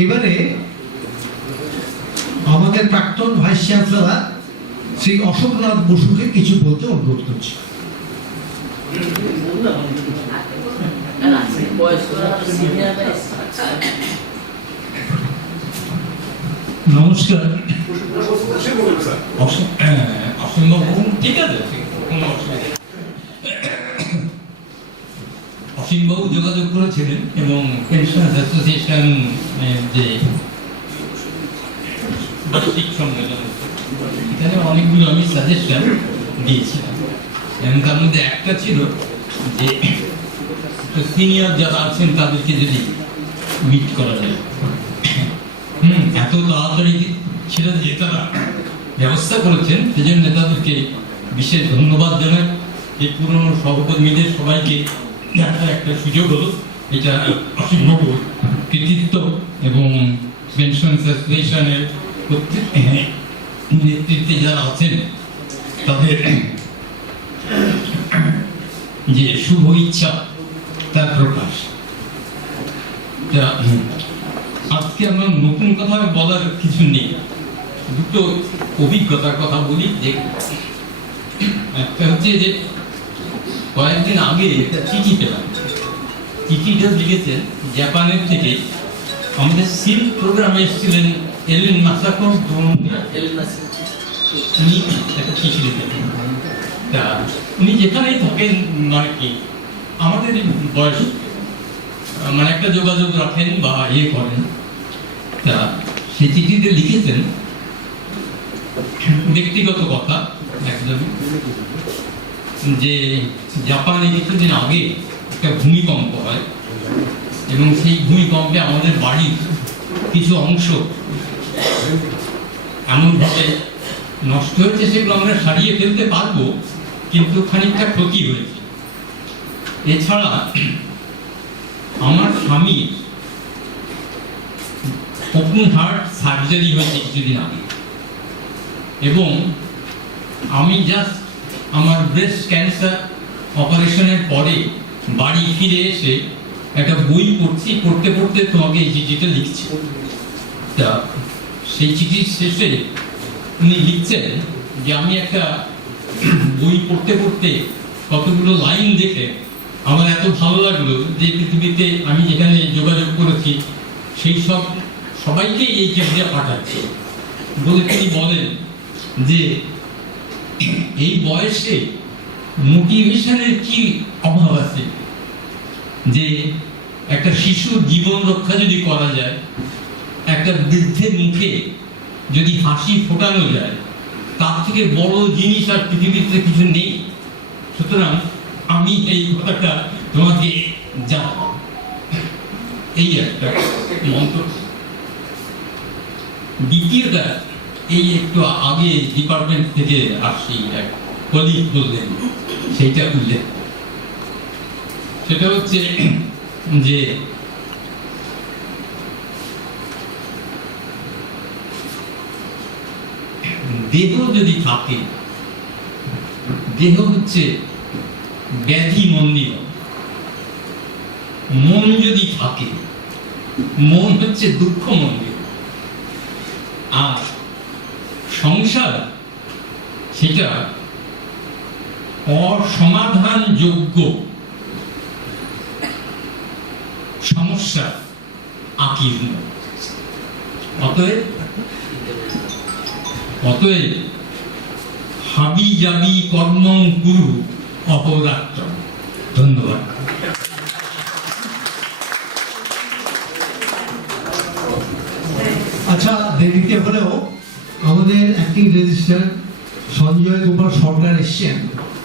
এবারে আমাদের প্রাক্তন ভাইস চ্যান্সেলর শ্রী অশোকনাথ বসুকে কিছু বলতে অনুরোধ করছি। নমস্কার। অসীমবাবু ঠিক আছে, কোনো অসুবিধা। অসীমবাবু যোগাযোগ করেছিলেন এবং পেনশনার্স অ্যাসোসিয়েশন যে বার্ষিক সম্মেলন, এখানে অনেকগুলো আমি সাজেশন দিয়েছিলাম এবং তার মধ্যে একটা ছিল যে সিনিয়র যারা আছেন তাদেরকে যদি মিট করা যায়। এত তাড়াতাড়ি ছিল যে তারা ব্যবস্থা করেছেন, সেজন্য নেতাদেরকে বিশেষ ধন্যবাদ জানাই। এই পুরনো সহকর্মীদের সবাইকে দেখার একটা সুযোগ হলো, এটা অসীমবাবুর কৃতিত্ব এবং পেনশন অ্যাসোসিয়েশনের নেতৃত্বে যারা আছেন তাদের যে শুভ ইচ্ছা তার প্রকাশ। আজকে আমার নতুন কথা বলার কিছু নেই, দুটো অভিজ্ঞতার কথা বলি। যে একটা হচ্ছে যে কয়েকদিন আগে একটা চিঠি পেলাম। চিঠিটা লিখেছেন জাপানের থেকে, আমাদের সিল্ক প্রোগ্রামে এসেছিলেন এলেন মাসাকো, উনি একটা চিঠি লিখেছেন। তা উনি যেখানেই থাকেন মানে কি আমাদের বয়স মানে একটা যোগাযোগ রাখেন বা ইয়ে করেন। তা সেই চিঠিতে লিখেছেন ব্যক্তিগত কথা একদম, যে জাপানে কিছুদিন আগে একটা ভূমিকম্প হয় এবং সেই ভূমিকম্পে আমাদের বাড়ির কিছু অংশ এমনভাবে নষ্ট হয়েছে, সেগুলো আমরা সারিয়ে ফেলতে পারবো, কিন্তু খানিকটা ক্ষতি হয়েছে। এছাড়া আমার স্বামী ওপেন হার্ট সার্জারি হয়েছে কিছুদিন আগে, এবং আমি জাস্ট আমার ব্রেস্ট ক্যান্সার অপারেশনের পরে বাড়ি ফিরে এসে একটা বই পড়ছি, পড়তে পড়তে তোমাকে এই চিঠিটা লিখছি। তা সেই চিঠির শেষে উনি লিখছেন যে আমি একটা বই পড়তে পড়তে কতগুলো লাইন দেখে আমার এত ভালো লাগলো যে পৃথিবীতে আমি যেখানে যোগাযোগ করেছি সেই সব সবাইকে এই চিঠিটা পাঠাচ্ছে বলে তিনি বলেন যে এই বয়সে মোটিভেশনের কি অভাব আছে, যে একটা শিশুর জীবন রক্ষা যদি করা যায়, একটা বৃদ্ধের মুখে যদি হাসি ফোটানো যায়, তার থেকে বড় জিনিস আর পৃথিবীতে কিছু নেই। সুতরাং আমি এই কথাটা তোমাকে জানাবো, এই একটা মন্তব্য। দ্বিতীয়টা, এই একটু আগে ডিপার্টমেন্ট থেকে আসছি এক কলিগ বললেন, সেইটা উল্লেখ, সেটা হচ্ছে যে দেহ যদি থাকে, দেহ হচ্ছে ব্যাধি মন্দির, মন যদি থাকে, মন হচ্ছে দুঃখ মন্দির, আর সংসার সেটা অসমাধান যোগ্য সমস্যা আকীর্ণ। অতএব হাবি জাবি কর্মং কুরু অপরাত্রম। ধন্যবাদ। আচ্ছা, দেরিতে হলেও আমাদের অ্যাক্টিং রেজিস্ট্রার সঞ্জয় গোপাল সরকার এসছেন,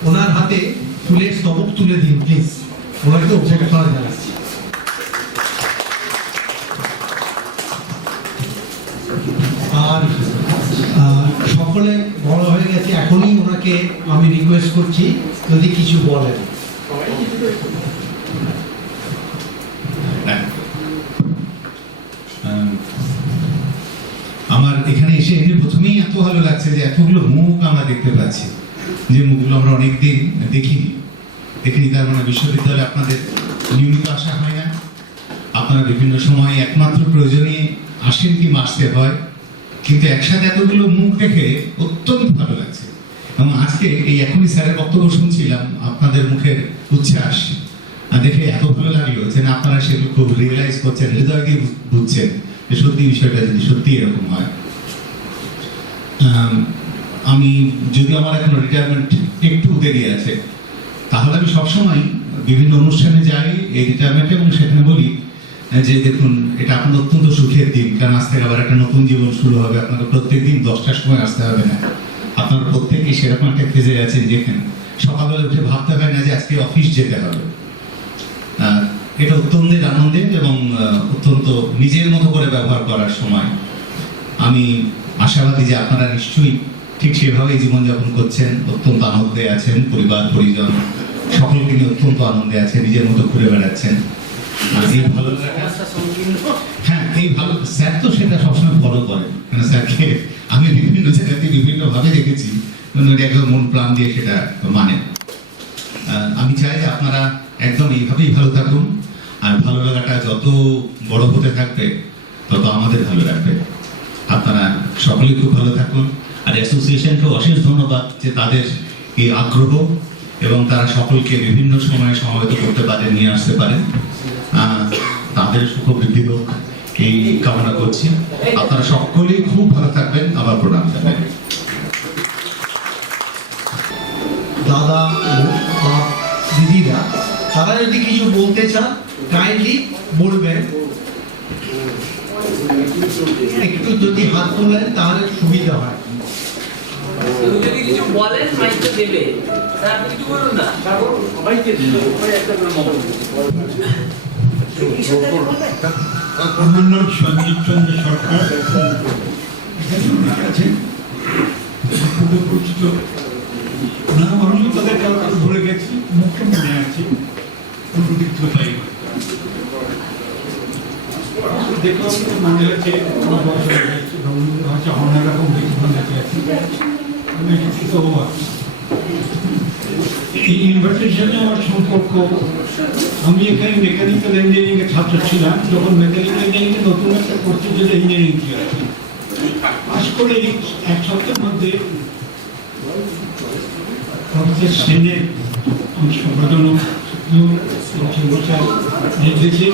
ওনার হাতে ফুলের স্তবক তুলে দিন প্লিজ, ওনাকে অভিনন্দন জানাচ্ছি। আর সকলে বড় হয়ে গেছে, এখনই ওনাকে আমি রিকোয়েস্ট করছি যদি কিছু বলেন। আমার এখানে এসে প্রথমেই এত ভালো লাগছে যে এতগুলো মুখ আমরা দেখতে পাচ্ছি, যে মুখগুলো আমরা অনেকদিন দেখিনি। তার মানে বিশ্ববিদ্যালয়ে আপনাদের নিয়মিত আসা হয় না। আপনারা বিভিন্ন সময় একমাত্র প্রয়োজনে আসেন কি আসতে হয়, কিন্তু একসাথে এতগুলো মুখ দেখে অত্যন্ত ভালো লাগছে। এবং আজকে এই এখনই স্যারের বক্তব্য শুনছিলাম, আপনাদের মুখের উচ্ছ্বাস দেখে এত ভালো লাগলো যে না আপনারা সেগুলো খুব রিয়েলাইজ করছেন, হৃদয় দিয়ে বুঝছেন যে সত্যি বিষয়টা যদি সত্যি এরকম হয়। আমি যদি আমার এখন রিটায়ারমেন্ট একটু দেরি আছে, তাহলে আমি সবসময় বিভিন্ন অনুষ্ঠানে যাই এই রিটায়ারমেন্টে এবং সেখানে বলি যে দেখুন এটা আপনার অত্যন্ত সুখের দিন, কারণ আজ থেকে আবার একটা নতুন জীবন শুরু হবে। আপনাকে প্রত্যেকদিন 10টার সময় আসতে হবে না, আপনারা প্রত্যেকেই সেরকম একটা ফেজে আছেন যেখানে সকালবেলা উঠে ভাবতে হয় না যে আজকে অফিস যেতে হবে। এটা অত্যন্ত আনন্দের এবং অত্যন্ত নিজের মতো করে ব্যবহার করার সময়। আমি আশাবাদী যে আপনারা নিশ্চয়ই ঠিক সেভাবেই জীবনযাপন করছেন, অত্যন্ত আনন্দে আছেন, পরিবার পরিজন সকলকে নিয়ে অত্যন্ত আনন্দে আছেন, নিজের মতো ঘুরে বেড়াচ্ছেন। আর এই ভালো হ্যাঁ এই ভালো স্যার তো সেটা সবসময় ফলো করেন, কেন স্যারকে আমি বিভিন্ন জায়গাতে বিভিন্নভাবে দেখেছি, একদম মন প্রাণ দিয়ে সেটা মানেন। আমি চাই যে আপনারা একদম এইভাবেই ভালো থাকুন, আর ভালো লাগাটা যত বড় হতে থাকবে তত আমাদের ভালো লাগবে। আপনারা সকলেই খুব ভালো থাকুন। আর অ্যাসোসিয়েশনকে অশেষ ধন্যবাদ যে তাদের এই আগ্রহ এবং তারা সকলকে বিভিন্ন সময়ে সমবেত করতে পারে, নিয়ে আসতে পারেন। তাদের সুখ বৃদ্ধি হোক এই কামনা করছি। আপনারা সকলেই খুব ভালো থাকবেন। আবার প্রণাম জানাই। দাদা ও দিদিরা তারা যদি কিছু বলতে চান কাইন্ডলি বলবেন, একটু যদি হাত তোলেন তাহলে সুবিধা হয়। যদি কিছু বলেন মাইকে দেবে, আপনি কিছু বলুন না, সবাইকে একটা করে মত। আমার নাম সঞ্জীব চন্দ্র সরকার, আছে পরিচিত নাম, আমিও তাদের কাউকে ভুলে গেছি, মুখে মনে আছে তাই দেখলাম মনে হচ্ছে অনেক রকম আমি শিক্ষিত হওয়া। এই ইউনিভার্সিটির সাথে আমার সম্পর্ক, আমি এখানে মেকানিক্যাল ইঞ্জিনিয়ারিং এর ছাত্র ছিলাম, যখন মেকানিক্যাল ইঞ্জিনিয়ারিং নতুন একটা করতে যেটা ইঞ্জিনিয়ারিং ক্লিয়ার পাস করে এক সপ্তাহের মধ্যে প্রফেসর সেনের সম্পাদক নির্দেশে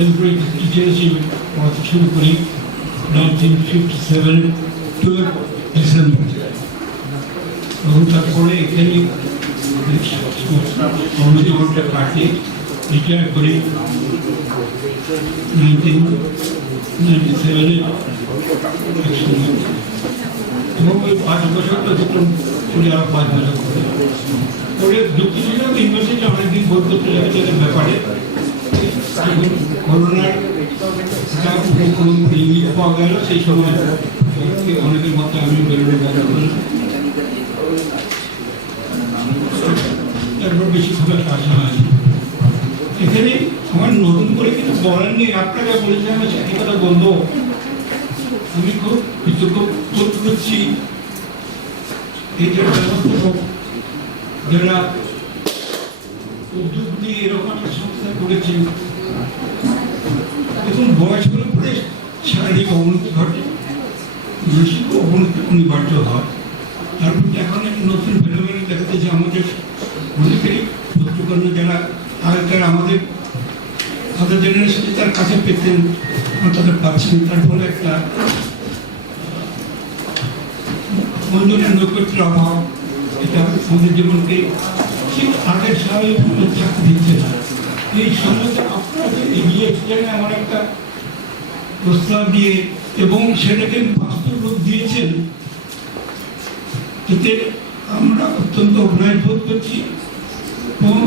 এরপরে টিচার হিসেবে পড়াতে শুরু করি 1957 ডিসেম্বর। এবং তারপরে এখানে কর্মজীবনটা কাটিয়ে রিটায়ার করি 1997 এবং ওই 5 বছরটা যখন করি আরো 5 বছর করে দুঃখ ছিলাম ইউনিভার্সিটি অনেকদিন বোধ করতে লেগেছে এদের ব্যাপারে। করোনার ইঙ্গিত পাওয়া গেল, সেই সময় অনেকের মতো আমি বেরোলে বন্ধ করলাম। তারপর বেশি খুব একটা আসা হয়নি। এখানে আমার নতুন করে কিছু বলার নেই, আপনাকে বলেছিলাম একই কথা বলবো। আমি খুব কৃতজ্ঞ বোধ করছি এই যে ব্যবস্থাপক যারা উদ্যোগ নিয়ে এরকম একটা সংস্থা করেছেন। দেখুন বয়স হলে পরে শারীরিক অবনতি ঘটে, মানসিক অবনতি অনিবার্য হয়। তারপর এখন একটা নতুন ফেনোমেনন দেখাতে যে আমাদের অনেকেরই পুত্রকন্যা যারা আগেকার আমাদের জেনারেশনে তার কাছে পেতেন, তাদের পাচ্ছেন। তার ফলে একটা মঞ্জনের নৈকট্যের অভাব, এটা আমাদের জীবনকে ঠিক আগের স্বাভাবিক থাকতে দিচ্ছে না। এই সময়টা আপনারা এগিয়ে এসেছেন আমার একটা প্রস্তাব দিয়ে এবং সেটাকে বাস্তব রূপ দিয়েছেন, এতে আমরা অত্যন্ত অভিনয় বোধ করছি। এবং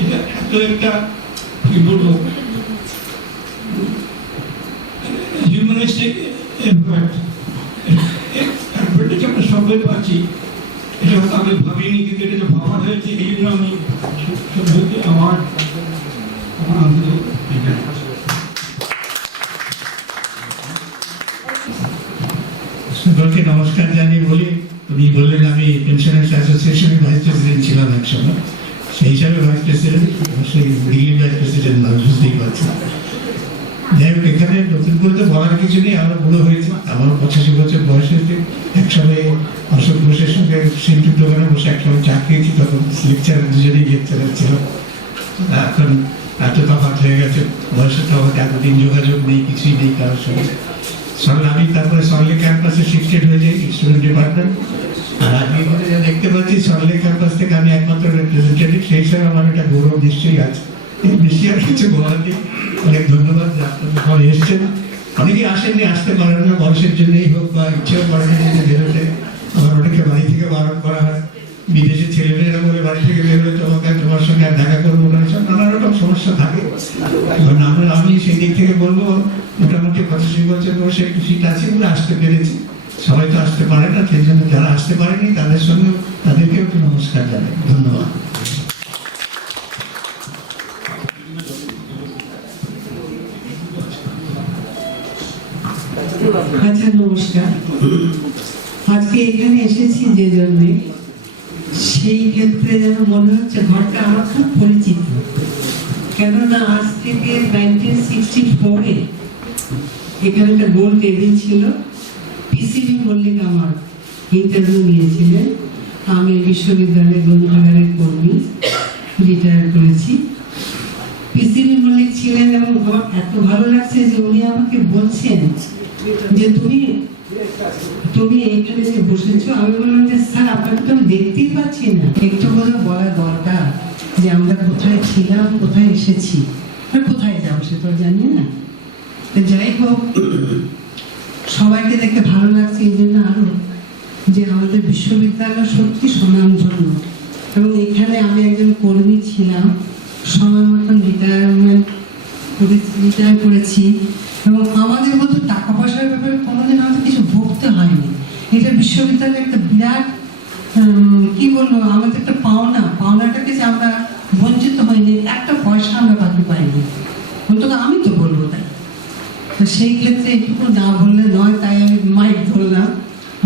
এটা এত একটা কি বলবো হিউম্যানিস্টিক অ্যাডভান্টেজ আমরা সবাই পাচ্ছি, এটা হয়তো আমি ভাবিনি, কিন্তু এটা যে ভাবা হয়েছে এই জন্য আমি সবাইকে আমার সকলকে নমস্কার জানিয়ে বলি, উনি বললেন আমি পেনশনার্স অ্যাসোসিয়েশনের ভাইস প্রেসিডেন্ট ছিলাম একসময়, সেই হিসাবে ভাইস প্রেসিডেন্ট, সেই দিল্লি ভাইস প্রেসিডেন্ট না, বুঝতেই পারছি। যাই হোক, এখানে নতুন করে তো বলার কিছু নেই, আমরা বুড়ো হয়েছি, আমার 85 বছর বয়স হয়েছে। একসময় অশোক ঘোষের সঙ্গে শিল্পীর দোকানে বসে একসময় চা খেয়েছি, তখন লেকচার দুজনেই লেকচারার ছিল। এখন এত তফাৎ হয়ে গেছে, বয়সের তফাৎ, এতদিন যোগাযোগ নেই, কিছুই নেই কারোর সঙ্গে। আমি তারপরে সরলে ক্যাম্পাসে শিফটেড হয়ে যাই, স্টুডেন্ট ডিপার্টমেন্ট। আর আমি এখানে যা দেখতে পাচ্ছি, সরলে ক্যাম্পাস থেকে আমি একমাত্র রিপ্রেজেন্টেটিভ, সেই হিসাবে আমার একটা গৌরব নিশ্চয়ই আছে। এই বেশি আর কিছু বলার নেই। অনেক ধন্যবাদ যে আপনারা সবাই এসেছেন। অনেকেই আসেননি, আসতে পারেন না, বয়সের জন্যই হোক বা ইচ্ছেও করেন না যে বেরোতে। আবার অনেকে বাড়ি থেকে বারণ করা হয়, বিদেশে ছেলেমেয়েরা বলে বাড়ি থেকে বেরোলে তোমার সঙ্গে আর দেখা করবো না, সব নানা রকম সমস্যা থাকে। আমি সেই দিক থেকে বলবো, মোটামুটি 85 বছর বয়সে একটু ফিট আছে বলে আসতে পেরেছি। সবাই তো আসতে পারে না, সেই জন্য যারা আসতে পারেনি তাদের সঙ্গে তাদেরকেও একটু নমস্কার জানাই। ধন্যবাদ। আচ্ছা, নমস্কার। আজকে এখানে এসেছি যে জন্যে, সেই ক্ষেত্রে যেন মনে হচ্ছে ঘরটা আমার খুব পরিচিত। কেননা আজ থেকে 1964-এ এখানে একটা গোল টেবিল ছিল। পিসিবি মল্লিক আমার ইন্টারভিউ নিয়েছিলেন। আমি বিশ্ববিদ্যালয়ের গ্রন্থাগারের কর্মী, রিটায়ার করেছি। পিসিবি মল্লিক ছিলেন এবং আমার এত ভালো লাগছে যে উনি আমাকে বলছেন যে তুমি এখানে যে বসেছো। আমি বললাম যে স্যার, আপনাকে তো আমি দেখতেই পাচ্ছি না। একটু করে বলা দরকার যে আমরা কোথায় ছিলাম, কোথায় এসেছি আর কোথায় যাবো, সে তো জানি না। তো যাই হোক, সবাইকে দেখে ভালো লাগছে এই জন্য আরো, যে আমাদের বিশ্ববিদ্যালয় সত্যি সুনামধন্য। এবং এখানে আমি একজন কর্মী ছিলাম, সময় মতন রিটায়ার করেছি। এবং আমাদের মতো টাকা পয়সার ব্যাপারে কোনোদিন আমাদের কিছু ভুগতে হয়নি। এটা বিশ্ববিদ্যালয়ের একটা বিরাট কি বলবো, আমাদের একটা পাওনাটাকে যে আমরা বঞ্চিত হইনি, একটা পয়সা আমরা বাকি পাইনি, অন্তত আমি তো বলবো তাই। তো সেই ক্ষেত্রে এটুকু না বললে নয়, তাই আমি মাইক ধরলাম।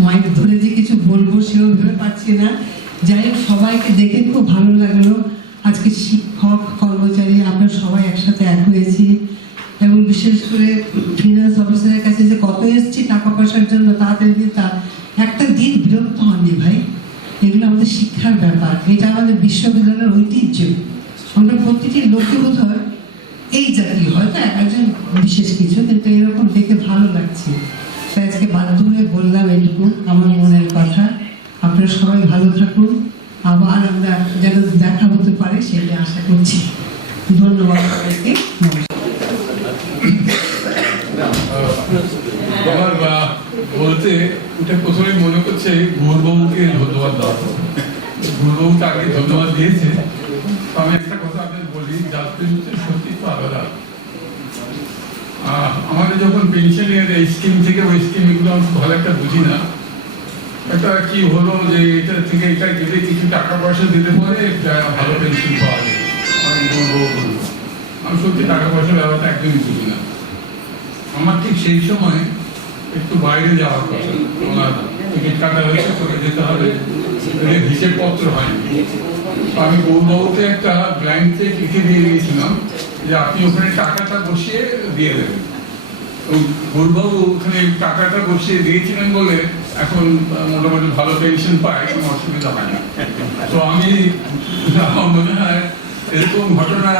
মাইক ধরে যে কিছু বলবো সেও ভেবে পাচ্ছি না। যাই হোক, সবাইকে দেখে খুব ভালো লাগলো। আজকে শিক্ষক কর্মচারী আমরা সবাই একসাথে এক হয়েছি। এবং বিশেষ করে ফিনান্স অফিসারের কাছে যে কত এসেছি টাকা পয়সার জন্য, তাদের একটা দিন বিরক্ত হয়নি ভাই। এগুলো আমাদের শিক্ষার ব্যাপার, এটা আমাদের বিশ্ববিদ্যালয়ের ঐতিহ্য। আমরা প্রতিটি লোককে বোধ হয় এই জাতীয়, হয়তো একজন বিশেষ কিছু, কিন্তু এরকম দেখে ভালো লাগছে। তাই আজকে বাধ্য হয়ে বললাম এইটুকু আমার মনের কথা। আপনারা সবাই ভালো থাকুন, আবার আমরা যেন দেখা হতে পারে সেটা আশা করছি। ধন্যবাদ সবাইকে। আমার বলতে ওটা প্রথমে মনে করছে গৌরবাবুকে ধন্যবাদ দেওয়া। গৌরবাবুকে আগে ধন্যবাদ দিয়েছে। তো আমি একটা কথা আপনাদের বলি, যাত্রী সত্যি তো আলাদা। আমাদের যখন পেনশনের এই স্কিম থেকে ওই স্কিম, এগুলো আমি ভালো একটা বুঝি না। এটা কি হলো যে এটা থেকে এটা গেলে কিছু টাকা পয়সা দিতে পারে, ভালো পেনশন পাওয়া যায়। আমি গৌরবাবু বলবো, আমি সত্যি টাকা পয়সার ব্যাপারটা একদমই বুঝি না। আমার ঠিক সেই সময় একটু বাইরে যাওয়ার কথা, ওনার টিকিট কাটা হয়েছে, করে যেতে হবে, হিসেবপত্র হয়নি। আমি গৌরবাবুকে একটা ব্ল্যাঙ্ক চেক লিখে দিয়ে দিয়েছিলাম যে আপনি ওখানে টাকাটা বসিয়ে দিয়ে দেবেন। গৌরবাবু ওখানে টাকাটা বসিয়ে দিয়েছিলেন বলে এখন মোটামুটি ভালো পেনশন পায়, কোনো অসুবিধা হয় না। তো আমি, আমার মনে হয় এরকম ঘটনা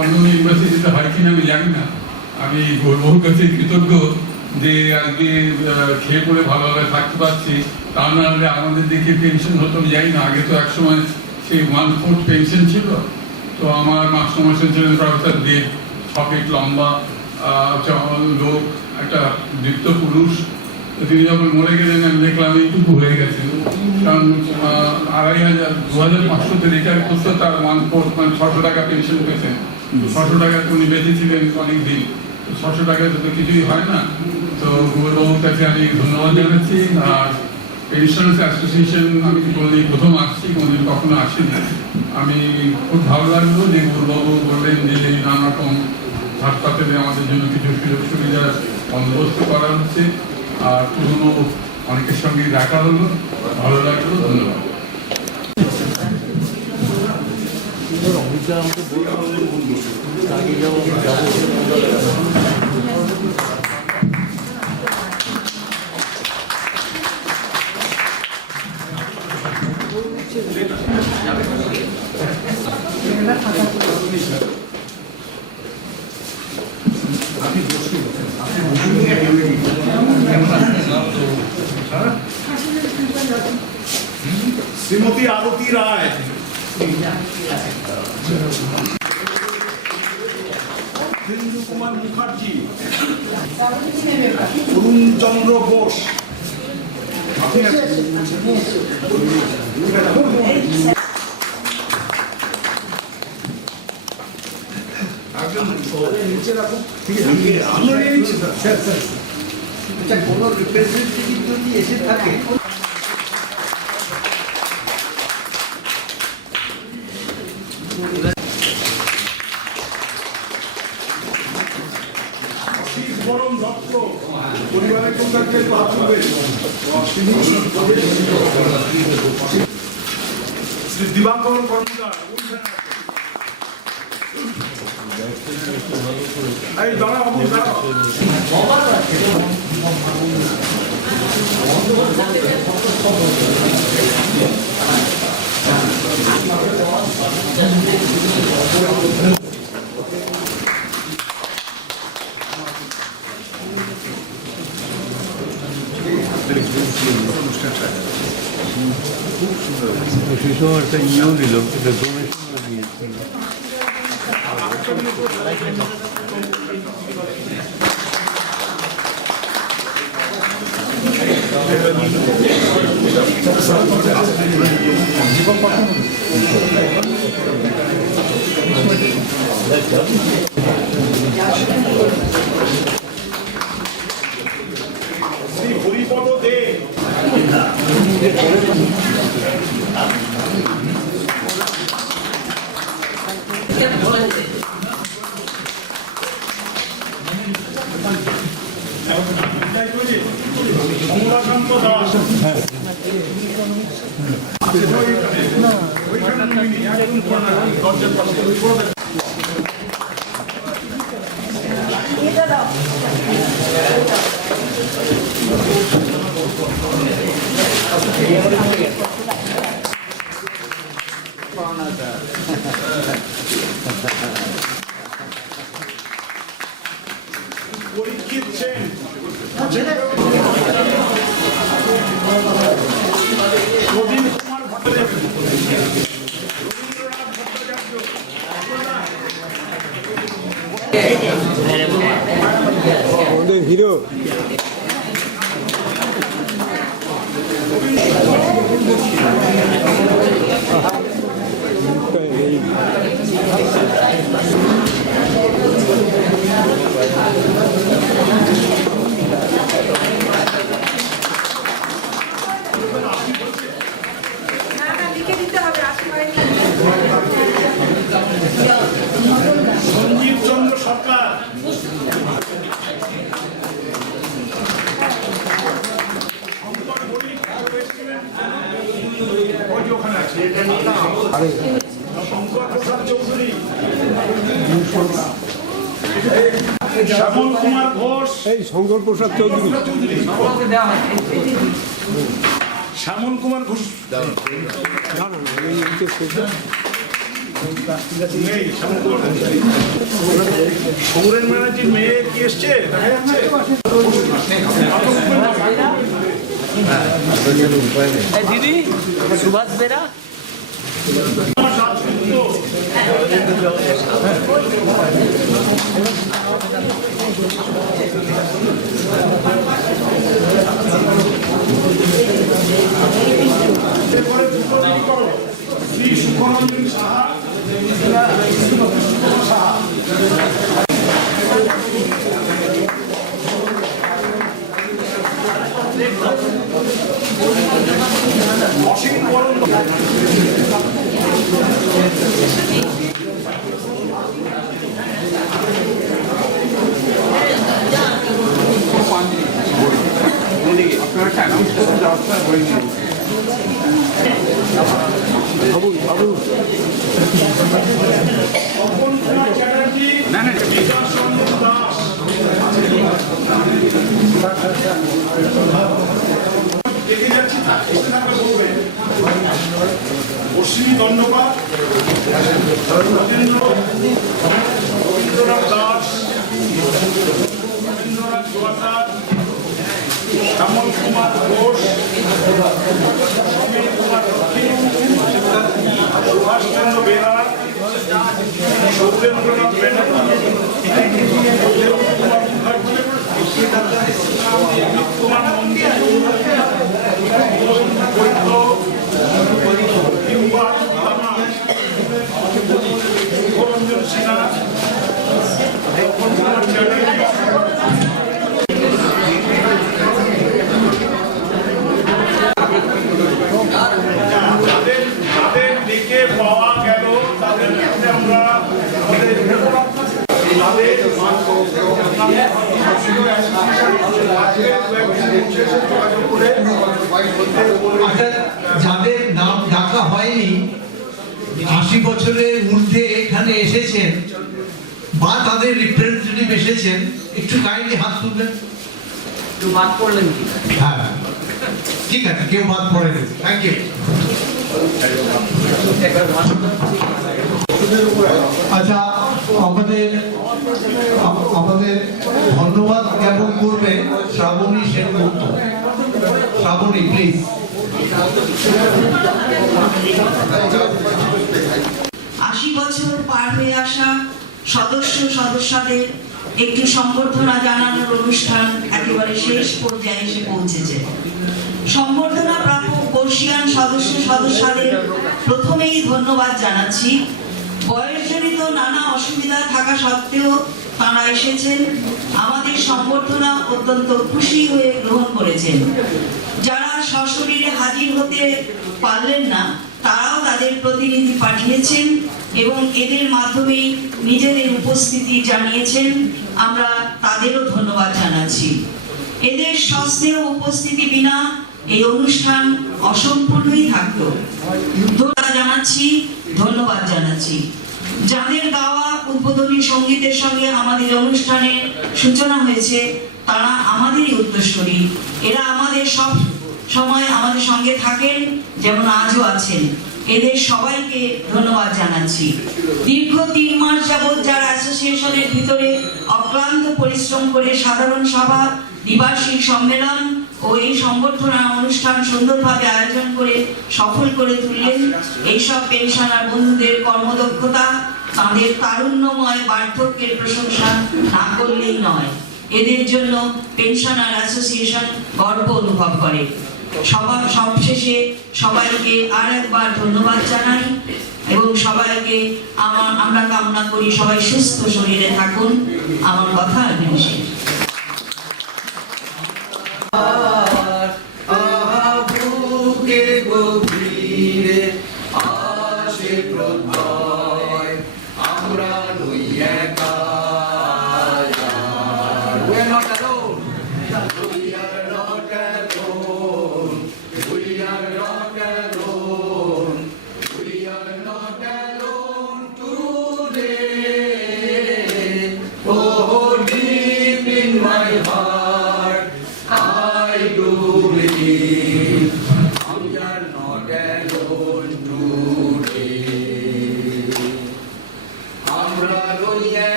অন্য ইউনিভার্সিটিতে হয় কিনা আমি জানি না। আমি গৌরবাবুর কাছে কৃতজ্ঞ যে আজকে খেয়ে পড়ে ভালোভাবে থাকতে পারছি। তা না হলে আমাদের দিকে পেনশন হতো আমি জানি না। আগে তো একসময় সেই 1/4 পেনশন ছিল। তো আমার মাস্টারমশাই ছিলেন প্রফেসর দেব, 6 ফিট লম্বা লোক, একটা দীপ্ত পুরুষ। তিনি যখন মরে গেলেন আমি দেখলাম এইটুকু হয়ে গেছে। কারণ 2500-2500 রিটায়ার করতে তার 1/4 মানে 600 টাকা পেনশন পেয়েছেন। 600 টাকা উনি বেঁচেছিলেন অনেকদিন। 600 টাকা তো কিছুই হয় না। তো গৌরবাবুর কাছে আমি ধন্যবাদ জানাচ্ছি। আর পেনশনার্স অ্যাসোসিয়েশন আমি কোনোদিন প্রথম আসছি, কোনোদিন কখনো আসিনি। আমি খুব ভালো লাগলো যে গৌরবাবু বললেন যে নানা রকম হাসপাতালে আমাদের জন্য কিছু সুযোগ সুবিধার বন্দোবস্ত করা হচ্ছে। আর পুরনো অনেকের সঙ্গে দেখা হলো, ভালো লাগলো। ধন্যবাদ। শ্রীমতী আরতি রায়, হিন্দু কুমার মুখার্জি, অরুণ চন্দ্র বোস, নিচে রাখুন, ঠিক আছে, আমরা নিয়ে নিচ্ছি স্যার। আচ্ছা, কোনো রিপ্রেজেন্টেটিভ যদি এসে থাকে বরণ দত্ত পরিবারের কন্যাকে হাত তুলবেন। শ্রী দিবাকর কর্মকার, এই দাঁড়া বাবু দাঁড়া। সেসব একটা ইয়েও নিল, এটা ডোনেশনও নিয়েছে। শ্রী হরিপদ দে, কমলাকান্ত দাস, পরীক্ষিত সেন, প্রদীপ কুমার ভট্টাচার্য, রবীন্দ্রনাথ ভট্টাচার্য, হিরো সঞ্জীব চন্দ্র সরকার, শঙ্কর বণিক, ওই যে ওখানে আছে, শঙ্কর প্রসাদ চৌধুরী, শ্যামল কুমার ঘোষ, এই শঙ্কর প্রসাদ চৌধুরী, শ্যামল কুমার ঘোষ নেই, শ্যামল কুমার ঘোষ। সৌরেন ব্যানার্জির মেয়ে কি এসছে দেখা যাচ্ছে? দিদি সুভাষ বেরা এরপরে দুটো দিন করো, শ্রী সুখরঞ্জন সাহা, অসীম বরণ, বাবু অশ্বিনী দণ্ডপাত, রবীন্দ্রনাথ দাস, রবীন্দ্রনাথ গোয়াটার, শ্যামল কুমার ঘোষ, সমীর কুমার দক্ষিণ, সুভাষচন্দ্র বেরা, সৌরেন্দ্রনাথ ব্যানার্জি, দেব কুমার মুখার্জি, অমিত কুমার নন্দী, বৈদ্য, ইউবাদ তামা, শুভরঞ্জন সিনহা, তপন কুমার চ্যাটার্জি। যাদের দিকে পাওয়া গেল তাদের মধ্যে আমরা যাদের নাম ডাকা হয়নি 80 বছরের ঊর্ধ্বে এখানে এসেছেন বা তাদের রিপ্রেজেন্টেটিভ এসেছেন, একটু কাইন্ডলি হাত তুলবেন। কেউ বাদ পড়লেন কি? হ্যাঁ ঠিক আছে, কেউ বাদ পড়েনি। Thank you. আচ্ছা, আমাদের ধন্যবাদ জ্ঞাপন করবেন শ্রাবণী সেনগুপ্ত। শ্রাবণী প্লিজ। 80 বছর পার হয়ে আসা সদস্যদের একটি সম্বর্ধনা জানানোর অনুষ্ঠান একেবারে শেষ পর্যায়ে এসে পৌঁছেছে। সম্বর্ধনা প্রাপক বর্ষিয়ান সদস্যদের প্রথমেই ধন্যবাদ জানাচ্ছি। বয়সজনিত নানা অসুবিধা থাকা সত্ত্বেও তারা এসেছেন, আমাদের সম্বর্ধনা অত্যন্ত খুশি হয়ে গ্রহণ করেছেন। যারা সশরীরে হাজির হতে পারলেন না তারাও তাদের প্রতিনিধি পাঠিয়েছেন এবং এদের মাধ্যমে নিজেদের উপস্থিতি জানিয়েছেন। আমরা তাদেরও ধন্যবাদ জানাচ্ছি। এদের সস্নেহ উপস্থিতি বিনা এই অনুষ্ঠান অসম্পূর্ণই থাকতো। ধন্যবাদ জানাচ্ছি যাদের গাওয়া উদ্বোধনী সঙ্গীতের সঙ্গে আমাদের অনুষ্ঠানের সূচনা হয়েছে, তারা আমাদেরই উত্তরসূরি। এরা আমাদের সব সময় আমাদের সঙ্গে থাকেন, যেমন আজও আছেন। এদের সবাইকে ধন্যবাদ জানাচ্ছি। দীর্ঘ 3 মাস যাবৎ যারা অ্যাসোসিয়েশনের ভিতরে অক্লান্ত পরিশ্রম করে সাধারণ সভা, দ্বিবার্ষিক সম্মেলন ও এই সংবর্ধনা অনুষ্ঠান সুন্দরভাবে আয়োজন করে সফল করে তুললেন, এইসব পেনশনার বন্ধুদের কর্মদক্ষতা, তাদের তারুণ্যময় বার্ধক্যের প্রশংসা না করলেই নয়। এদের জন্য পেনশনার অ্যাসোসিয়েশন গর্ব অনুভব করে। সবশেষে সবাইকে আর একবার ধন্যবাদ জানাই এবং সবাইকে আমরা কামনা করি সবাই সুস্থ শরীরে থাকুন। আমার কথা এখানে শেষ।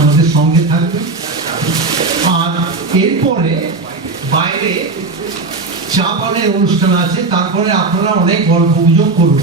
আমাদের সঙ্গে থাকবেন। আর এরপরে বাইরে চা পানের অনুষ্ঠান আছে, তারপরে আপনারা অনেক গল্প গুজব করুন।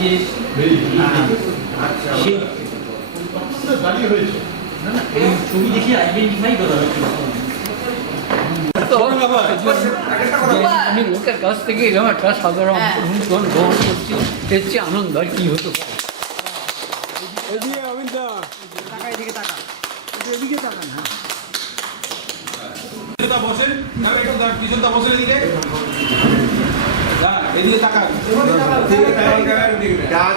যে সেই দাঁড়িয়ে হয়েছে না না এই ছবি দেখে আইডেন্টিফাই করা হচ্ছে আমি লোকের কাছ থেকে এরকম একটা সাধারণ অনুদান গ্রহণ করছি এর চেয়ে আনন্দ আর কি হতে পারে বসেন পিছনটা বসেন এদিকে এদিকে তাকান